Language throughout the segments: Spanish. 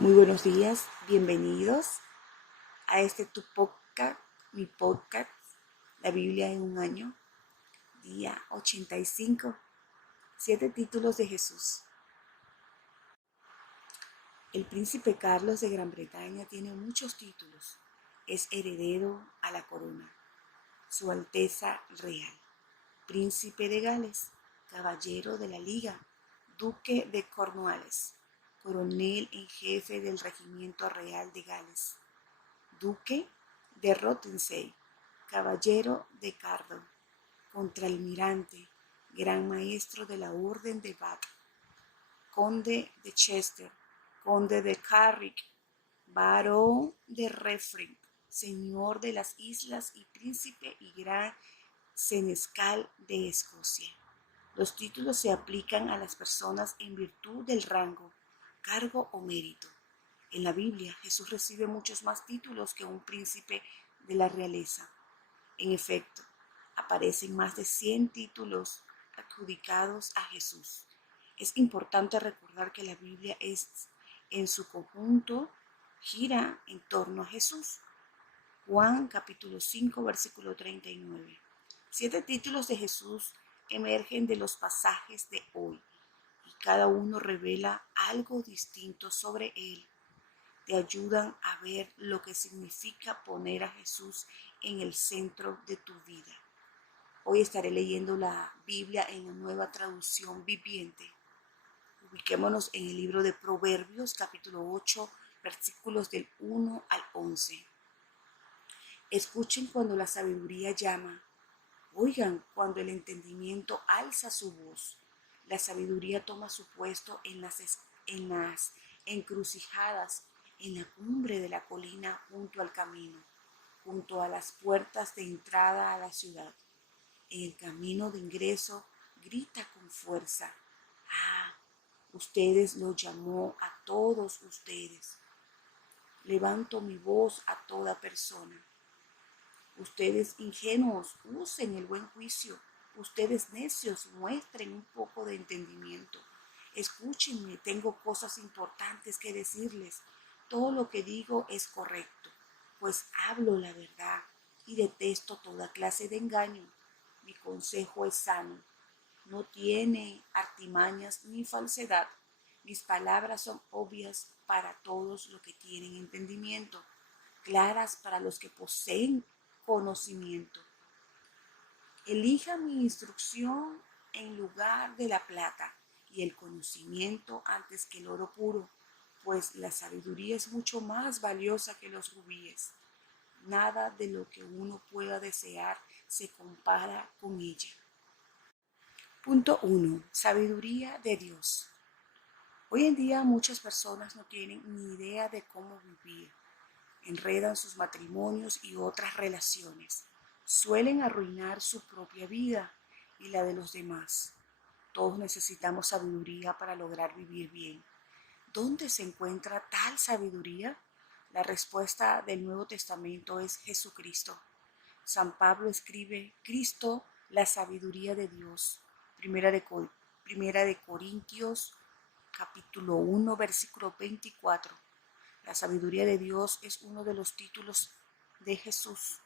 Muy buenos días, bienvenidos a este tu podcast, mi podcast, la Biblia en un año, día 85, 7 títulos de Jesús. El príncipe Carlos de Gran Bretaña tiene muchos títulos, es heredero a la corona. Su Alteza Real, príncipe de Gales, caballero de la Liga, duque de Cornualles, coronel en jefe del regimiento real de Gales, duque de Rothesay, caballero de Cardon, contraalmirante, gran maestro de la Orden de Bath, conde de Chester, conde de Carrick, barón de Refring, señor de las islas y príncipe y gran senescal de Escocia. Los títulos se aplican a las personas en virtud del rango, cargo o mérito. En la Biblia, Jesús recibe muchos más títulos que un príncipe de la realeza. En efecto, aparecen más de 100 títulos adjudicados a Jesús. Es importante recordar que la Biblia en su conjunto gira en torno a Jesús. Juan capítulo 5, versículo 39. 7 títulos de Jesús emergen de los pasajes de hoy y cada uno revela algo distinto sobre él. Te ayudan a ver lo que significa poner a Jesús en el centro de tu vida. Hoy estaré leyendo la Biblia en la Nueva Traducción Viviente. Ubiquémonos en el libro de Proverbios, capítulo 8, versículos del 1 al 11. Escuchen cuando la sabiduría llama. Oigan cuando el entendimiento alza su voz. La sabiduría toma su puesto en las encrucijadas, en la cumbre de la colina junto al camino, junto a las puertas de entrada a la ciudad. En el camino de ingreso grita con fuerza. Ah, ustedes lo llamó a todos ustedes. Levanto mi voz a toda persona. Ustedes ingenuos, usen el buen juicio. Ustedes necios, muestren un poco de entendimiento. Escúchenme, tengo cosas importantes que decirles. Todo lo que digo es correcto, pues hablo la verdad y detesto toda clase de engaño. Mi consejo es sano, no tiene artimañas ni falsedad. Mis palabras son obvias para todos los que tienen entendimiento, claras para los que poseen conocimiento. Elija mi instrucción en lugar de la plata y el conocimiento antes que el oro puro, pues la sabiduría es mucho más valiosa que los rubíes. Nada de lo que uno pueda desear se compara con ella. Punto 1. Sabiduría de Dios. Hoy en día muchas personas no tienen ni idea de cómo vivir. Enredan sus matrimonios y otras relaciones. Suelen arruinar su propia vida y la de los demás. Todos necesitamos sabiduría para lograr vivir bien. ¿Dónde se encuentra tal sabiduría? La respuesta del Nuevo Testamento es Jesucristo. San Pablo escribe, Cristo, la sabiduría de Dios. Primera de Corintios, capítulo 1, versículo 24. La sabiduría de Dios es uno de los títulos de Jesús.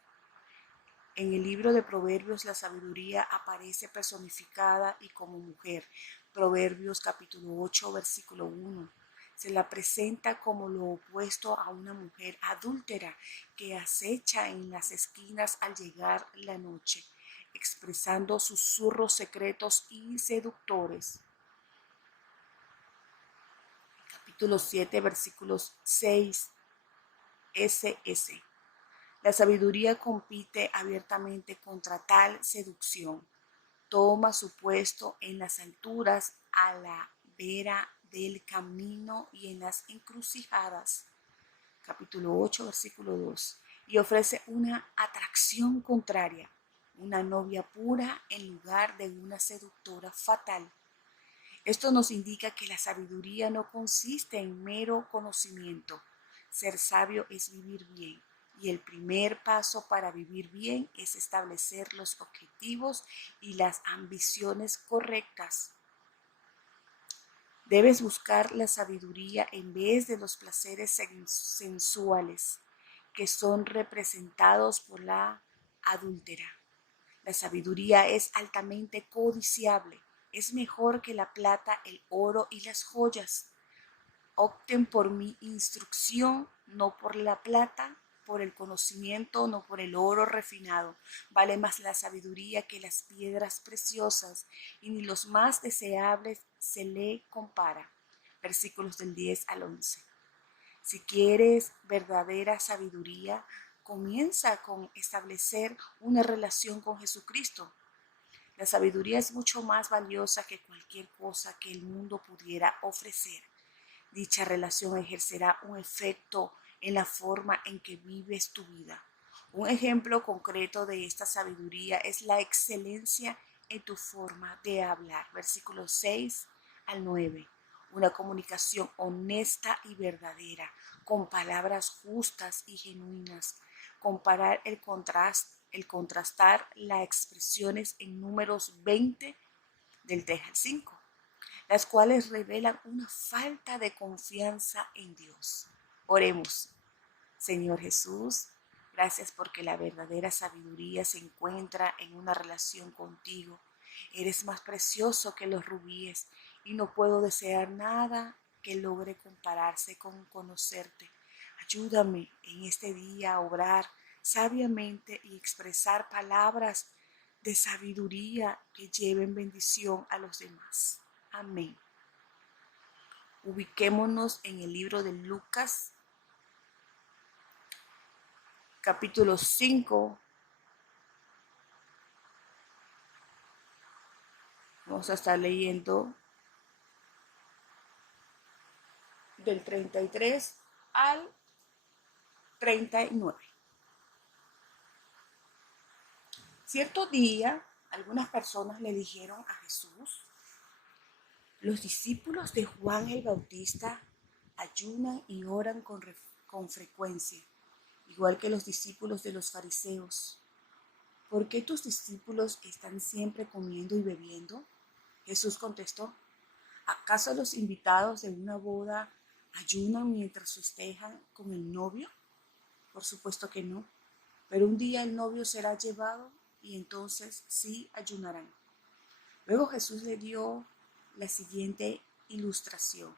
En el libro de Proverbios la sabiduría aparece personificada y como mujer. Proverbios capítulo 8, versículo 1. Se la presenta como lo opuesto a una mujer adúltera que acecha en las esquinas al llegar la noche, expresando susurros secretos y seductores. Capítulo 7, versículos 6. SS. La sabiduría compite abiertamente contra tal seducción. Toma su puesto en las alturas a la vera del camino y en las encrucijadas. Capítulo 8, versículo 2. Y ofrece una atracción contraria, una novia pura en lugar de una seductora fatal. Esto nos indica que la sabiduría no consiste en mero conocimiento. Ser sabio es vivir bien. Y el primer paso para vivir bien es establecer los objetivos y las ambiciones correctas. Debes buscar la sabiduría en vez de los placeres sensuales que son representados por la adúltera. La sabiduría es altamente codiciable. Es mejor que la plata, el oro y las joyas. Opten por mi instrucción, no por la plata, por el conocimiento, no por el oro refinado. Vale más la sabiduría que las piedras preciosas, y ni los más deseables se le compara. Versículos del 10 al 11. Si quieres verdadera sabiduría, comienza con establecer una relación con Jesucristo. La sabiduría es mucho más valiosa que cualquier cosa que el mundo pudiera ofrecer. Dicha relación ejercerá un efecto en la forma en que vives tu vida. Un ejemplo concreto de esta sabiduría es la excelencia en tu forma de hablar. Versículos 6 al 9. Una comunicación honesta y verdadera, con palabras justas y genuinas. Comparar el contrastar las expresiones en Números 20 del 3 al 5, las cuales revelan una falta de confianza en Dios. Oremos. Señor Jesús, gracias porque la verdadera sabiduría se encuentra en una relación contigo. Eres más precioso que los rubíes y no puedo desear nada que logre compararse con conocerte. Ayúdame en este día a obrar sabiamente y expresar palabras de sabiduría que lleven bendición a los demás. Amén. Ubiquémonos en el libro de Lucas, capítulo 5. Vamos a estar leyendo del 33 al 39. Cierto día, algunas personas le dijeron a Jesús: los discípulos de Juan el Bautista ayunan y oran con frecuencia, igual que los discípulos de los fariseos. ¿Por qué tus discípulos están siempre comiendo y bebiendo? Jesús contestó: ¿acaso los invitados de una boda ayunan mientras festejan con el novio? Por supuesto que no, pero un día el novio será llevado y entonces sí ayunarán. Luego Jesús le dio la siguiente ilustración: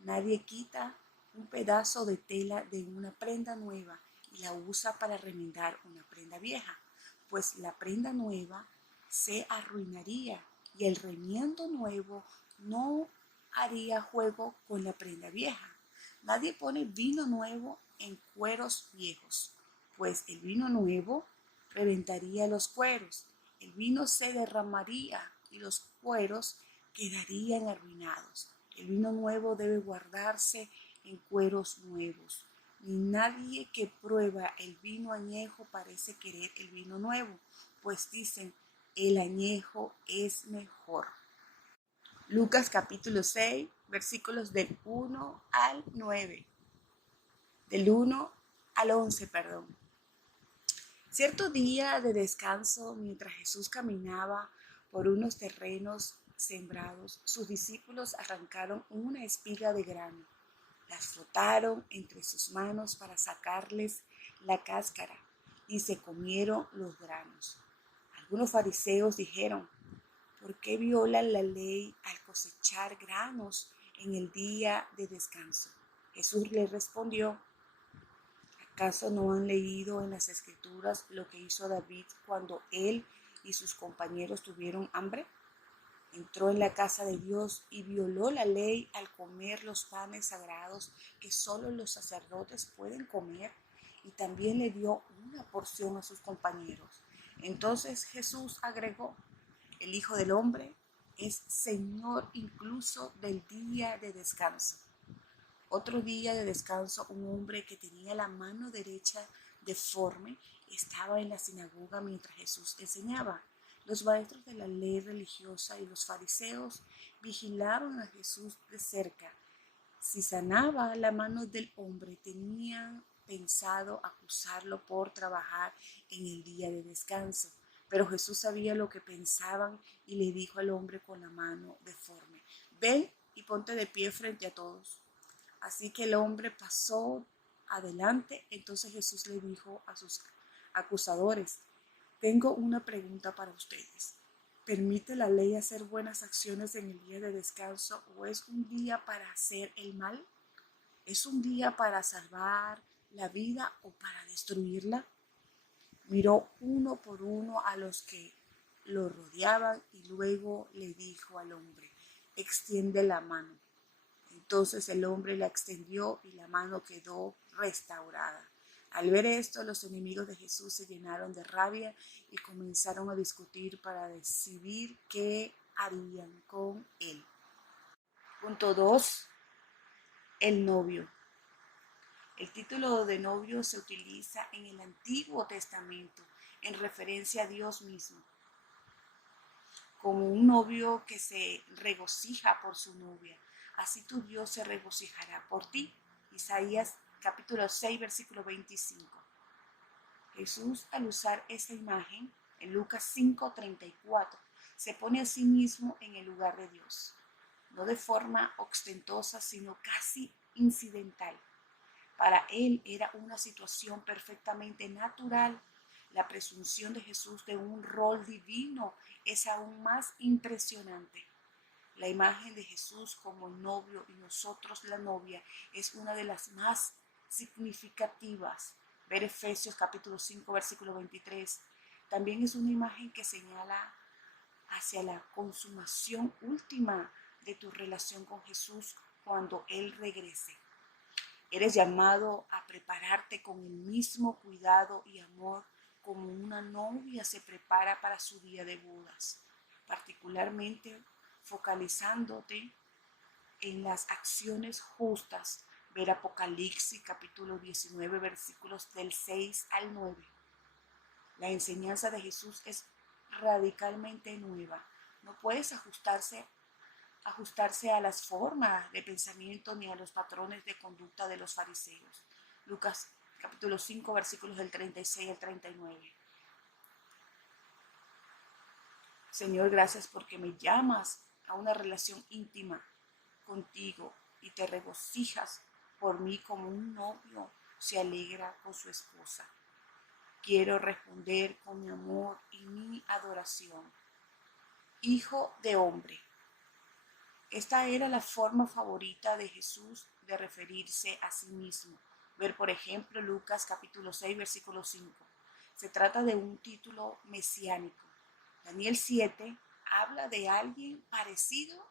nadie quita un pedazo de tela de una prenda nueva y la usa para remendar una prenda vieja, pues la prenda nueva se arruinaría y el remiendo nuevo no haría juego con la prenda vieja. Nadie pone vino nuevo en cueros viejos, pues el vino nuevo reventaría los cueros, el vino se derramaría y los cueros quedarían arruinados. El vino nuevo debe guardarse en cueros nuevos. Ni nadie que prueba el vino añejo parece querer el vino nuevo, pues dicen: el añejo es mejor. Lucas capítulo 6, versículos del 1 al 9. Del 1 al 11, perdón. Cierto día de descanso, mientras Jesús caminaba por unos terrenos sembrados, sus discípulos arrancaron una espiga de grano, las frotaron entre sus manos para sacarles la cáscara y se comieron los granos. Algunos fariseos dijeron: ¿por qué violan la ley al cosechar granos en el día de descanso? Jesús les respondió: ¿acaso no han leído en las Escrituras lo que hizo David cuando él y sus compañeros tuvieron hambre? Entró en la casa de Dios y violó la ley al comer los panes sagrados que solo los sacerdotes pueden comer, y también le dio una porción a sus compañeros. Entonces Jesús agregó: el Hijo del Hombre es Señor incluso del día de descanso. Otro día de descanso, un hombre que tenía la mano derecha deforme estaba en la sinagoga mientras Jesús enseñaba. Los maestros de la ley religiosa y los fariseos vigilaban a Jesús de cerca. Si sanaba la mano del hombre, tenían pensado acusarlo por trabajar en el día de descanso. Pero Jesús sabía lo que pensaban y le dijo al hombre con la mano deforme: ven y ponte de pie frente a todos. Así que el hombre pasó adelante. Entonces Jesús le dijo a sus acusadores: tengo una pregunta para ustedes. ¿Permite la ley hacer buenas acciones en el día de descanso o es un día para hacer el mal? ¿Es un día para salvar la vida o para destruirla? Miró uno por uno a los que lo rodeaban y luego le dijo al hombre: extiende la mano. Entonces el hombre la extendió y la mano quedó restaurada. Al ver esto, los enemigos de Jesús se llenaron de rabia y comenzaron a discutir para decidir qué harían con él. Punto 2. El novio. El título de novio se utiliza en el Antiguo Testamento en referencia a Dios mismo, como un novio que se regocija por su novia. Así tu Dios se regocijará por ti. Isaías capítulo 6, versículo 25. Jesús, al usar esta imagen en Lucas 5:34, se pone a sí mismo en el lugar de Dios, no de forma ostentosa, sino casi incidental. Para él era una situación perfectamente natural. La presunción de Jesús de un rol divino es aún más impresionante. La imagen de Jesús como el novio y nosotros la novia es una de las más significativas. Ver Efesios capítulo 5, versículo 23. También es una imagen que señala hacia la consumación última de tu relación con Jesús cuando Él regrese. Eres llamado a prepararte con el mismo cuidado y amor como una novia se prepara para su día de bodas, particularmente focalizándote en las acciones justas. Ver Apocalipsis capítulo 19 versículos del 6 al 9. La enseñanza de Jesús es radicalmente nueva. No puedes ajustarse a las formas de pensamiento ni a los patrones de conducta de los fariseos. Lucas capítulo 5 versículos del 36 al 39. Señor, gracias porque me llamas a una relación íntima contigo y te regocijas por mí como un novio se alegra con su esposa. Quiero responder con mi amor y mi adoración. Hijo de hombre. Esta era la forma favorita de Jesús de referirse a sí mismo. Ver, por ejemplo, Lucas capítulo 6, versículo 5. Se trata de un título mesiánico. Daniel 7 habla de alguien parecido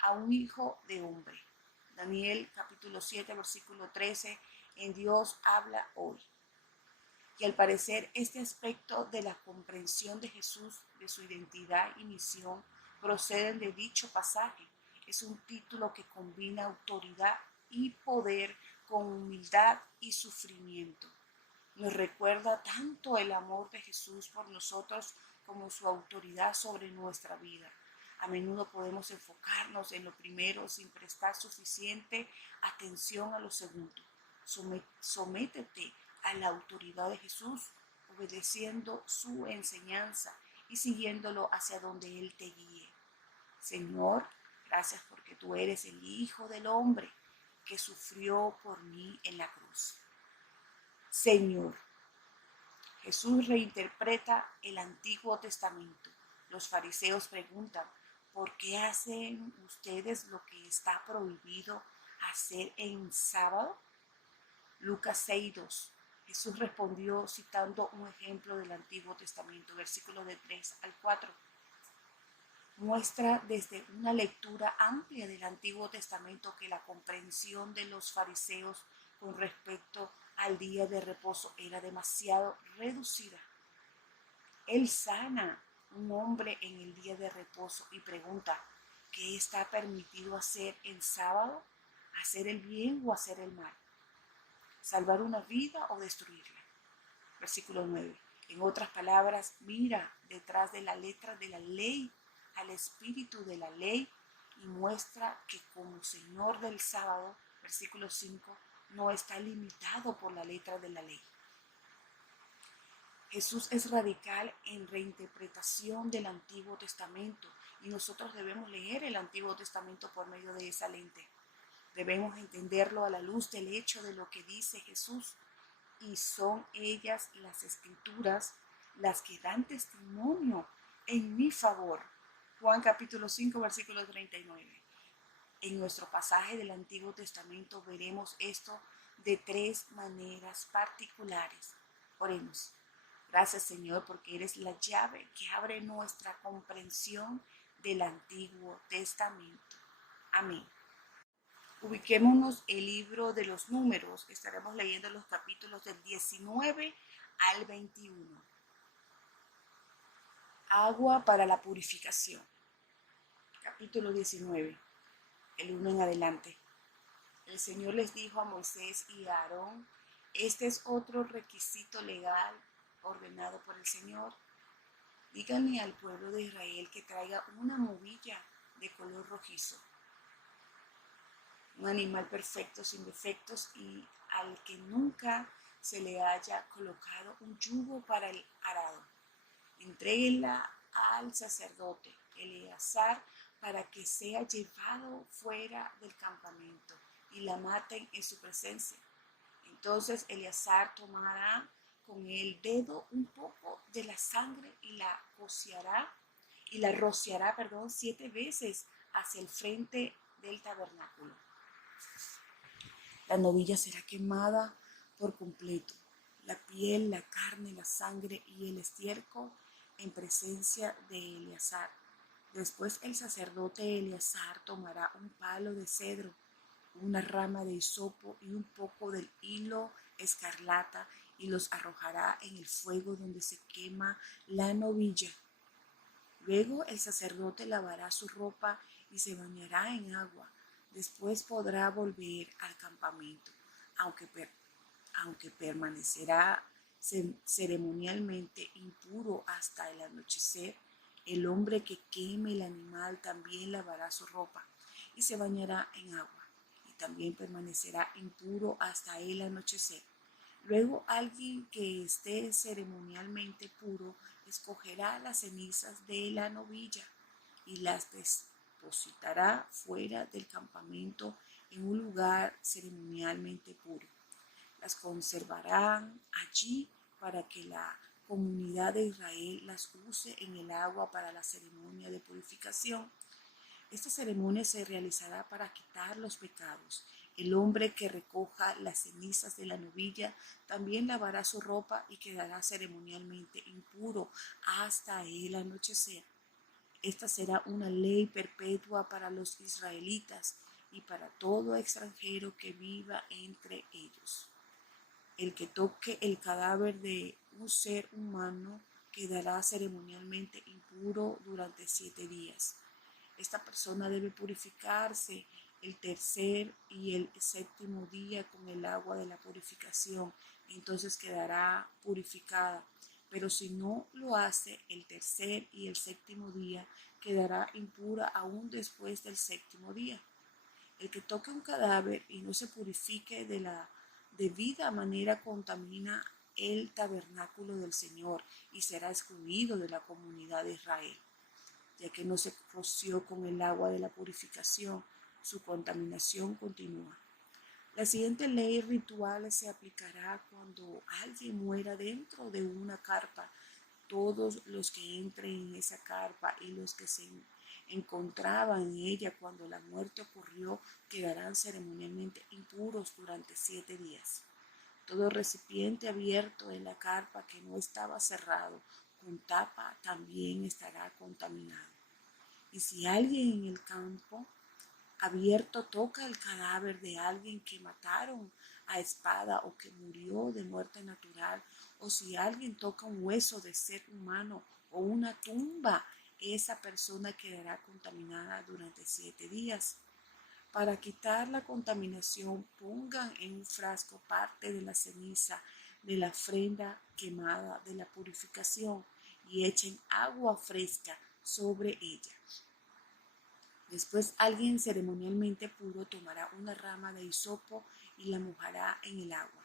a un hijo de hombre. Daniel capítulo 7, versículo 13, en Dios habla hoy. Y al parecer este aspecto de la comprensión de Jesús, de su identidad y misión, proceden de dicho pasaje. Es un título que combina autoridad y poder con humildad y sufrimiento. Nos recuerda tanto el amor de Jesús por nosotros como su autoridad sobre nuestra vida. A menudo podemos enfocarnos en lo primero sin prestar suficiente atención a lo segundo. Sométete a la autoridad de Jesús, obedeciendo su enseñanza y siguiéndolo hacia donde Él te guíe. Señor, gracias porque tú eres el Hijo del Hombre que sufrió por mí en la cruz. Señor. Jesús reinterpreta el Antiguo Testamento. Los fariseos preguntan: ¿por qué hacen ustedes lo que está prohibido hacer en sábado? Lucas 6:2. Jesús respondió citando un ejemplo del Antiguo Testamento, versículos de 3 al 4. Muestra desde una lectura amplia del Antiguo Testamento que la comprensión de los fariseos con respecto al día de reposo era demasiado reducida. Él sana a un hombre en el día de reposo y pregunta: ¿qué está permitido hacer en sábado? ¿Hacer el bien o hacer el mal? ¿Salvar una vida o destruirla? Versículo 9. En otras palabras, mira detrás de la letra de la ley al espíritu de la ley y muestra que como Señor del sábado, versículo 5, no está limitado por la letra de la ley. Jesús es radical en reinterpretación del Antiguo Testamento y nosotros debemos leer el Antiguo Testamento por medio de esa lente. Debemos entenderlo a la luz del hecho de lo que dice Jesús, y son ellas las escrituras las que dan testimonio en mi favor. Juan capítulo 5, versículo 39. En nuestro pasaje del Antiguo Testamento veremos esto de tres maneras particulares. Oremos. Gracias, Señor, porque eres la llave que abre nuestra comprensión del Antiguo Testamento. Amén. Ubiquémonos el libro de los Números. Estaremos leyendo los capítulos del 19 al 21. Agua para la purificación. Capítulo 19. El 1 en adelante. El Señor les dijo a Moisés y a Aarón: este es otro requisito legal ordenado por el Señor. Díganle al pueblo de Israel que traiga una movilla de color rojizo, un animal perfecto, sin defectos, y al que nunca se le haya colocado un yugo para el arado. Entréguenla al sacerdote Eleazar para que sea llevado fuera del campamento y la maten en su presencia. Entonces Eleazar tomará con el dedo un poco de la sangre y la rociará 7 veces hacia el frente del tabernáculo. La novilla será quemada por completo, la piel, la carne, la sangre y el estiércol en presencia de Eleazar. Después el sacerdote Eleazar tomará un palo de cedro, una rama de hisopo y un poco del hilo escarlata y los arrojará en el fuego donde se quema la novilla. Luego el sacerdote lavará su ropa y se bañará en agua. Después podrá volver al campamento, aunque permanecerá ceremonialmente impuro hasta el anochecer. El hombre que queme el animal también lavará su ropa y se bañará en agua, y también permanecerá impuro hasta el anochecer. Luego alguien que esté ceremonialmente puro escogerá las cenizas de la novilla y las depositará fuera del campamento en un lugar ceremonialmente puro. Las conservarán allí para que la comunidad de Israel las use en el agua para la ceremonia de purificación. Esta ceremonia se realizará para quitar los pecados. El hombre que recoja las cenizas de la novilla también lavará su ropa y quedará ceremonialmente impuro hasta el anochecer. Esta será una ley perpetua para los israelitas y para todo extranjero que viva entre ellos. El que toque el cadáver de un ser humano quedará ceremonialmente impuro durante 7 días. Esta persona debe purificarse el tercer y el séptimo día con el agua de la purificación, entonces quedará purificada. Pero si no lo hace el tercer y el séptimo día, quedará impura aún después del séptimo día. El que toque un cadáver y no se purifique de la debida manera contamina el tabernáculo del Señor y será excluido de la comunidad de Israel. Ya que no se roció con el agua de la purificación, su contaminación continúa. La siguiente ley ritual se aplicará cuando alguien muera dentro de una carpa. Todos los que entren en esa carpa y los que se encontraban en ella cuando la muerte ocurrió quedarán ceremonialmente impuros durante 7 días. Todo recipiente abierto en la carpa que no estaba cerrado con tapa también estará contaminado. Y si alguien en el campo abierto toca el cadáver de alguien que mataron a espada o que murió de muerte natural, o si alguien toca un hueso de ser humano o una tumba, esa persona quedará contaminada durante 7 días. Para quitar la contaminación, pongan en un frasco parte de la ceniza de la ofrenda quemada de la purificación y echen agua fresca sobre ella. Después alguien ceremonialmente puro tomará una rama de hisopo y la mojará en el agua.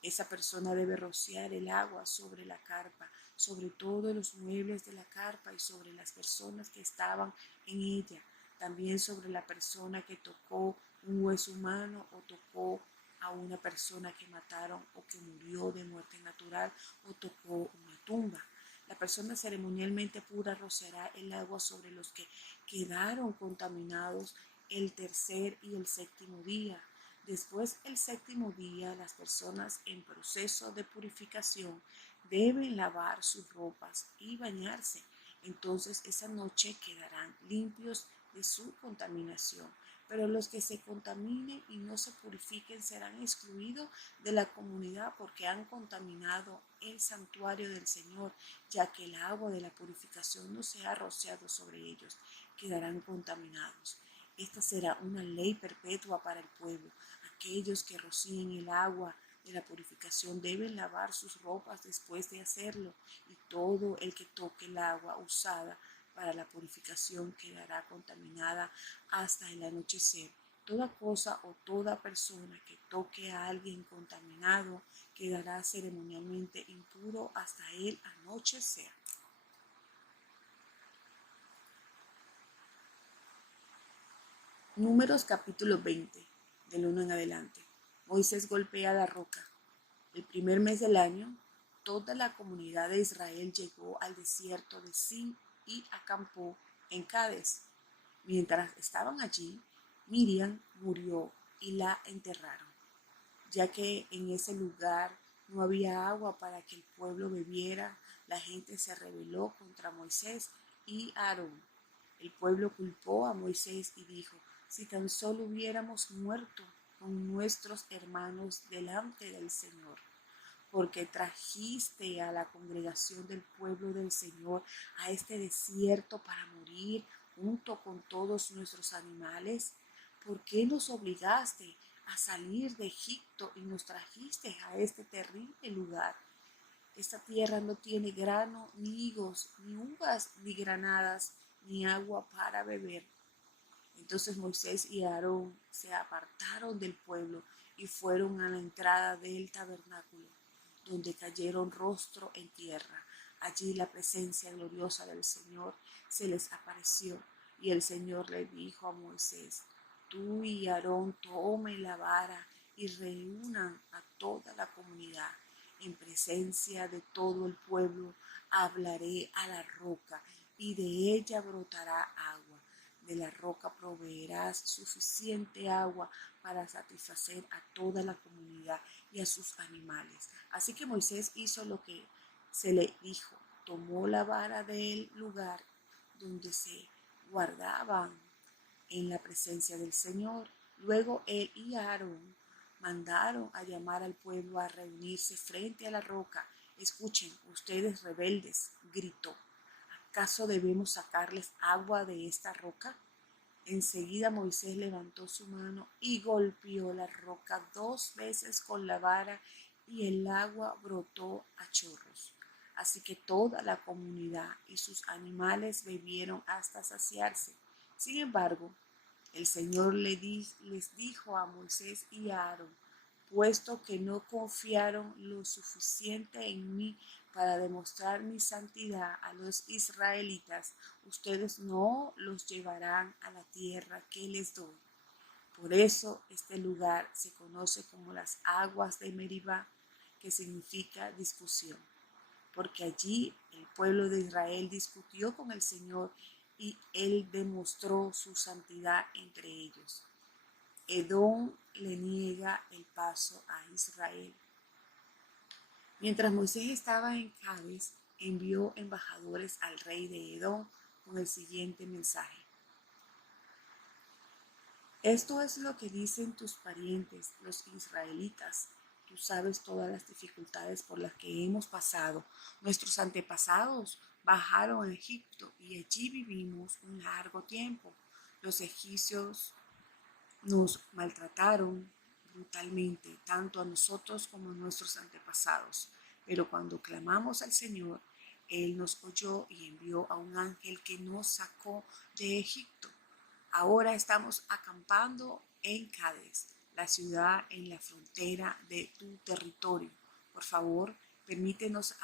Esa persona debe rociar el agua sobre la carpa, sobre todos los muebles de la carpa y sobre las personas que estaban en ella, también sobre la persona que tocó un hueso humano o tocó a una persona que mataron o que murió de muerte natural o tocó una tumba. La persona ceremonialmente pura rociará el agua sobre los que quedaron contaminados el tercer y el séptimo día. Después el séptimo día, las personas en proceso de purificación deben lavar sus ropas y bañarse. Entonces esa noche quedarán limpios de su contaminación. Pero los que se contaminen y no se purifiquen serán excluidos de la comunidad porque han contaminado el santuario del Señor, ya que el agua de la purificación no se ha rociado sobre ellos. Quedarán contaminados. Esta será una ley perpetua para el pueblo. Aquellos que rocíen el agua de la purificación deben lavar sus ropas después de hacerlo, y todo el que toque el agua usada para la purificación quedará contaminada hasta el anochecer. Toda cosa o toda persona que toque a alguien contaminado quedará ceremonialmente impuro hasta el anochecer. Números capítulo 20, del 1 en adelante. Moisés golpea la roca. El primer mes del año, toda la comunidad de Israel llegó al desierto de Sin y acampó en Cades. Mientras estaban allí, Miriam murió y la enterraron, ya que en ese lugar no había agua para que el pueblo bebiera. La gente se rebeló contra Moisés y Aarón. El pueblo culpó a Moisés y dijo: si tan solo hubiéramos muerto con nuestros hermanos delante del Señor, porque trajiste a la congregación del pueblo del Señor a este desierto para morir junto con todos nuestros animales. ¿Por qué nos obligaste a salir de Egipto y nos trajiste a este terrible lugar? Esta tierra no tiene grano, ni higos, ni uvas, ni granadas, ni agua para beber. Entonces Moisés y Aarón se apartaron del pueblo y fueron a la entrada del tabernáculo, donde cayeron rostro en tierra. Allí la presencia gloriosa del Señor se les apareció, y el Señor le dijo a Moisés: tú y Aarón tomen la vara y reúnan a toda la comunidad. En presencia de todo el pueblo hablaré a la roca, y de ella brotará agua. De la roca proveerás suficiente agua para satisfacer a toda la comunidad y a sus animales. Así que Moisés hizo lo que se le dijo. Tomó la vara del lugar donde se guardaban en la presencia del Señor. Luego él y Aarón mandaron a llamar al pueblo a reunirse frente a la roca. Escuchen, ustedes rebeldes, gritó. ¿Acaso debemos sacarles agua de esta roca? Enseguida Moisés levantó su mano y golpeó la roca 2 veces con la vara, y el agua brotó a chorros. Así que toda la comunidad y sus animales bebieron hasta saciarse. Sin embargo, el Señor les dijo a Moisés y a Aarón: puesto que no confiaron lo suficiente en mí para demostrar mi santidad a los israelitas, ustedes no los llevarán a la tierra que les doy. Por eso este lugar se conoce como las aguas de Meribá, que significa discusión, porque allí el pueblo de Israel discutió con el Señor y él demostró su santidad entre ellos. Edom le niega el paso a Israel. Mientras Moisés estaba en Cades, envió embajadores al rey de Edom con el siguiente mensaje: esto es lo que dicen tus parientes, los israelitas. Tú sabes todas las dificultades por las que hemos pasado. Nuestros antepasados bajaron a Egipto y allí vivimos un largo tiempo. Los egipcios nos maltrataron brutalmente, tanto a nosotros como a nuestros antepasados. Pero cuando clamamos al Señor, Él nos oyó y envió a un ángel que nos sacó de Egipto. Ahora estamos acampando en Cades, la ciudad en la frontera de tu territorio. Por favor, Permítenos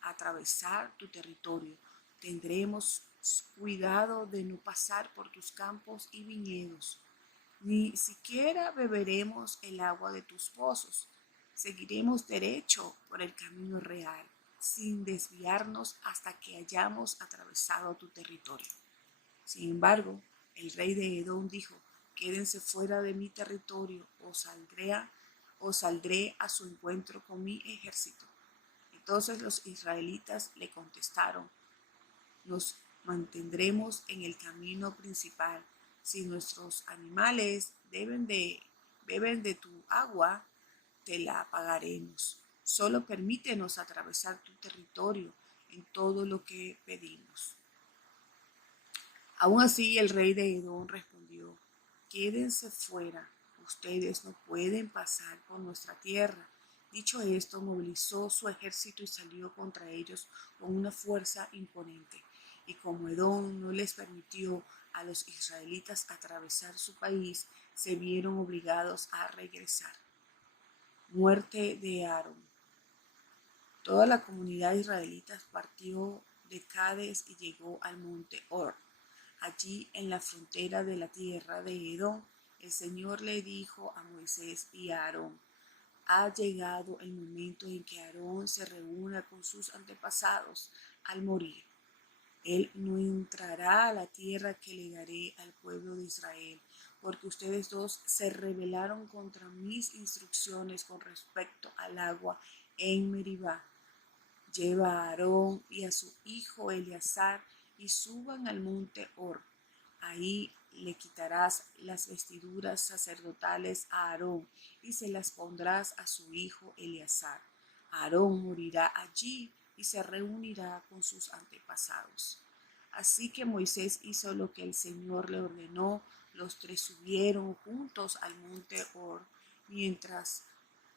atravesar tu territorio. Tendremos cuidado de no pasar por tus campos y viñedos. Ni siquiera beberemos el agua de tus pozos. Seguiremos derecho por el camino real, sin desviarnos hasta que hayamos atravesado tu territorio. Sin embargo, el rey de Edom dijo: quédense fuera de mi territorio, o saldré a su encuentro con mi ejército. Entonces los israelitas le contestaron: nos mantendremos en el camino principal. Si nuestros animales beben de tu agua, te la pagaremos. Solo permítenos atravesar tu territorio en todo lo que pedimos. Aún así, el rey de Edom respondió: quédense fuera, ustedes no pueden pasar por nuestra tierra. Dicho esto, movilizó su ejército y salió contra ellos con una fuerza imponente. Y como Edom no les permitió a los israelitas atravesar su país, se vieron obligados a regresar. Muerte de Aarón. Toda la comunidad israelita partió de Cades y llegó al monte Hor. Allí, en la frontera de la tierra de Edom, el Señor le dijo a Moisés y a Aarón: ha llegado el momento en que Aarón se reúna con sus antepasados al morir. Él no entrará a la tierra que le daré al pueblo de Israel, porque ustedes dos se rebelaron contra mis instrucciones con respecto al agua en Meribá. Lleva a Aarón y a su hijo Eleazar y suban al monte Hor. Ahí le quitarás las vestiduras sacerdotales a Aarón y se las pondrás a su hijo Eleazar. Aarón morirá allí y se reunirá con sus antepasados. Así que Moisés hizo lo que el Señor le ordenó. Los tres subieron juntos al monte Hor, mientras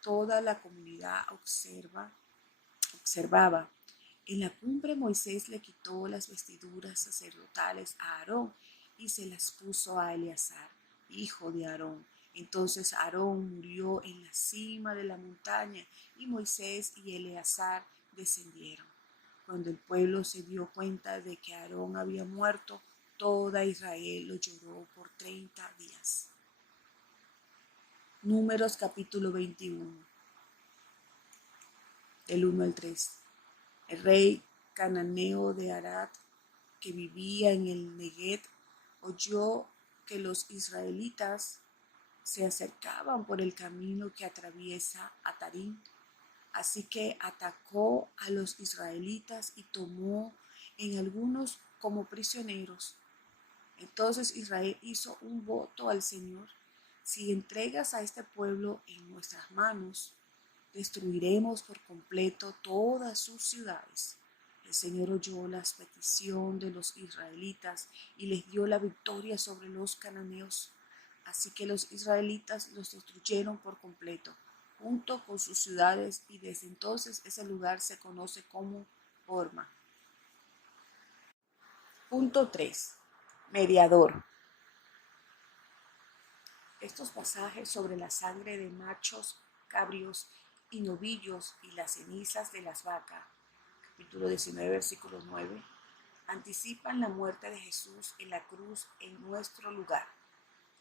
toda la comunidad observaba. En la cumbre Moisés le quitó las vestiduras sacerdotales a Aarón y se las puso a Eleazar, hijo de Aarón. Entonces Aarón murió en la cima de la montaña y Moisés y Eleazar descendieron. Cuando el pueblo se dio cuenta de que Aarón había muerto, toda Israel lo lloró por 30 días. Números capítulo 21, del 1 al 3. El rey cananeo de Arad, que vivía en el Neguet, oyó que los israelitas se acercaban por el camino que atraviesa Atarim. Así que atacó a los israelitas y tomó en algunos como prisioneros. Entonces Israel hizo un voto al Señor: si entregas a este pueblo en nuestras manos, destruiremos por completo todas sus ciudades. El Señor oyó la petición de los israelitas y les dio la victoria sobre los cananeos. Así que los israelitas los destruyeron por completo, junto con sus ciudades, y desde entonces ese lugar se conoce como Horma. Punto 3. Mediador. Estos pasajes sobre la sangre de machos, cabrios y novillos y las cenizas de las vacas, capítulo 19, versículo 9, anticipan la muerte de Jesús en la cruz en nuestro lugar.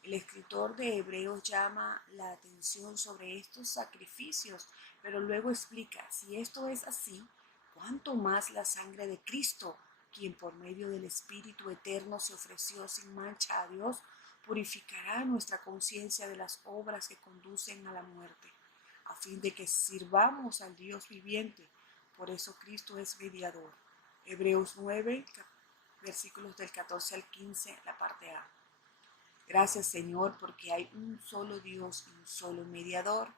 El escritor de Hebreos llama la atención sobre estos sacrificios, pero luego explica: si esto es así, ¿cuánto más la sangre de Cristo, quien por medio del Espíritu eterno se ofreció sin mancha a Dios, purificará nuestra conciencia de las obras que conducen a la muerte, a fin de que sirvamos al Dios viviente? Por eso Cristo es mediador. Hebreos 9, versículos del 14 al 15, la parte A. Gracias, Señor, porque hay un solo Dios y un solo mediador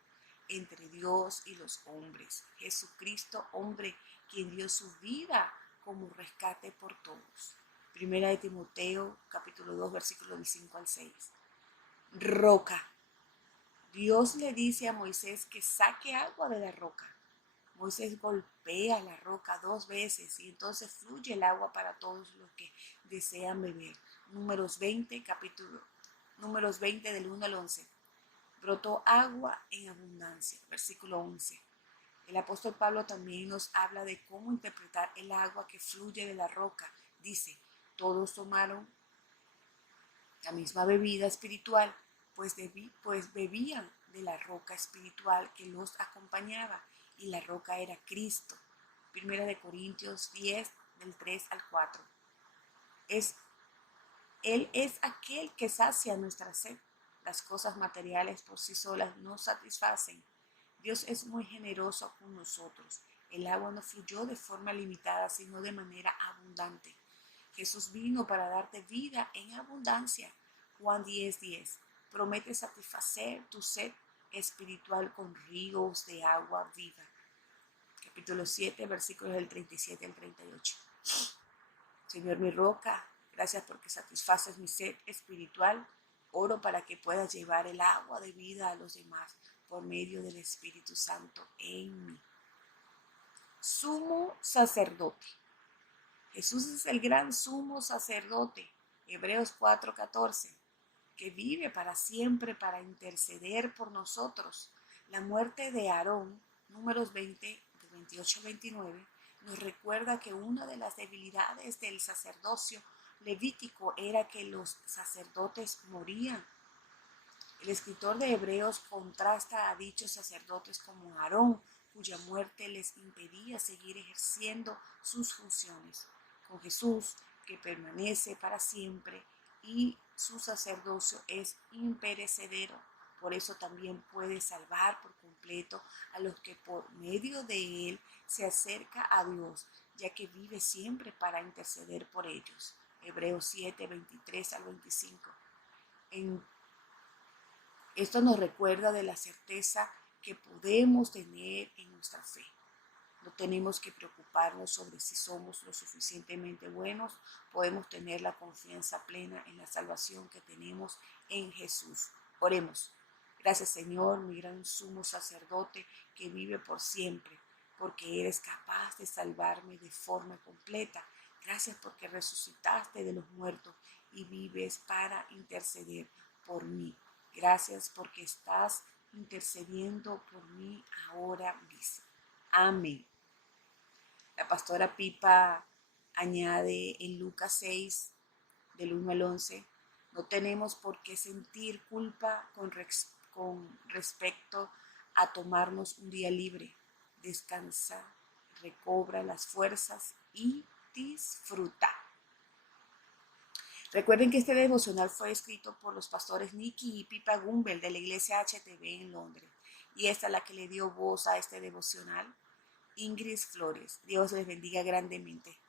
entre Dios y los hombres, Jesucristo, hombre, quien dio su vida como rescate por todos. Primera de Timoteo, capítulo 2, versículos del 5 al 6. Roca. Dios le dice a Moisés que saque agua de la roca. Moisés golpea la roca 2 veces y entonces fluye el agua para todos los que desean beber. Números 20 del 1 al 11. Brotó agua en abundancia. Versículo 11. El apóstol Pablo también nos habla de cómo interpretar el agua que fluye de la roca. Dice, todos tomaron la misma bebida espiritual, pues bebían de la roca espiritual que los acompañaba, y la roca era Cristo. Primera de Corintios 10, del 3 al 4. Él es aquel que sacia nuestra sed. Las cosas materiales por sí solas no satisfacen. Dios es muy generoso con nosotros. El agua no fluyó de forma limitada, sino de manera abundante. Jesús vino para darte vida en abundancia. Juan 10:10. Promete satisfacer tu sed espiritual con ríos de agua viva. Capítulo 7, versículos del 37 al 38. Señor, mi roca, gracias porque satisfaces mi sed espiritual. Oro para que puedas llevar el agua de vida a los demás por medio del Espíritu Santo en mí. Sumo sacerdote. Jesús es el gran sumo sacerdote, Hebreos 4:14, que vive para siempre para interceder por nosotros. La muerte de Aarón, Números 20, de 28 al 29, nos recuerda que una de las debilidades del sacerdocio levítico era que los sacerdotes morían. El escritor de Hebreos contrasta a dichos sacerdotes como Aarón, cuya muerte les impedía seguir ejerciendo sus funciones, con Jesús, que permanece para siempre y su sacerdocio es imperecedero. Por eso también puede salvar por completo a los que por medio de él se acerca a Dios, ya que vive siempre para interceder por ellos. Hebreos 7, 23 al 25. Esto nos recuerda de la certeza que podemos tener en nuestra fe. No tenemos que preocuparnos sobre si somos lo suficientemente buenos. Podemos tener la confianza plena en la salvación que tenemos en Jesús. Oremos. Gracias, Señor, mi gran sumo sacerdote que vive por siempre, porque eres capaz de salvarme de forma completa. Gracias porque resucitaste de los muertos y vives para interceder por mí. Gracias porque estás intercediendo por mí ahora mismo. Amén. La pastora Pipa añade en Lucas 6, del 1 al 11, no tenemos por qué sentir culpa con respecto a tomarnos un día libre. Descansa, recobra las fuerzas y disfruta. Recuerden que este devocional fue escrito por los pastores Nicky y Pipa Gumbel de la iglesia HTV en Londres. Y esta es la que le dio voz a este devocional, Ingrid Flores. Dios les bendiga grandemente.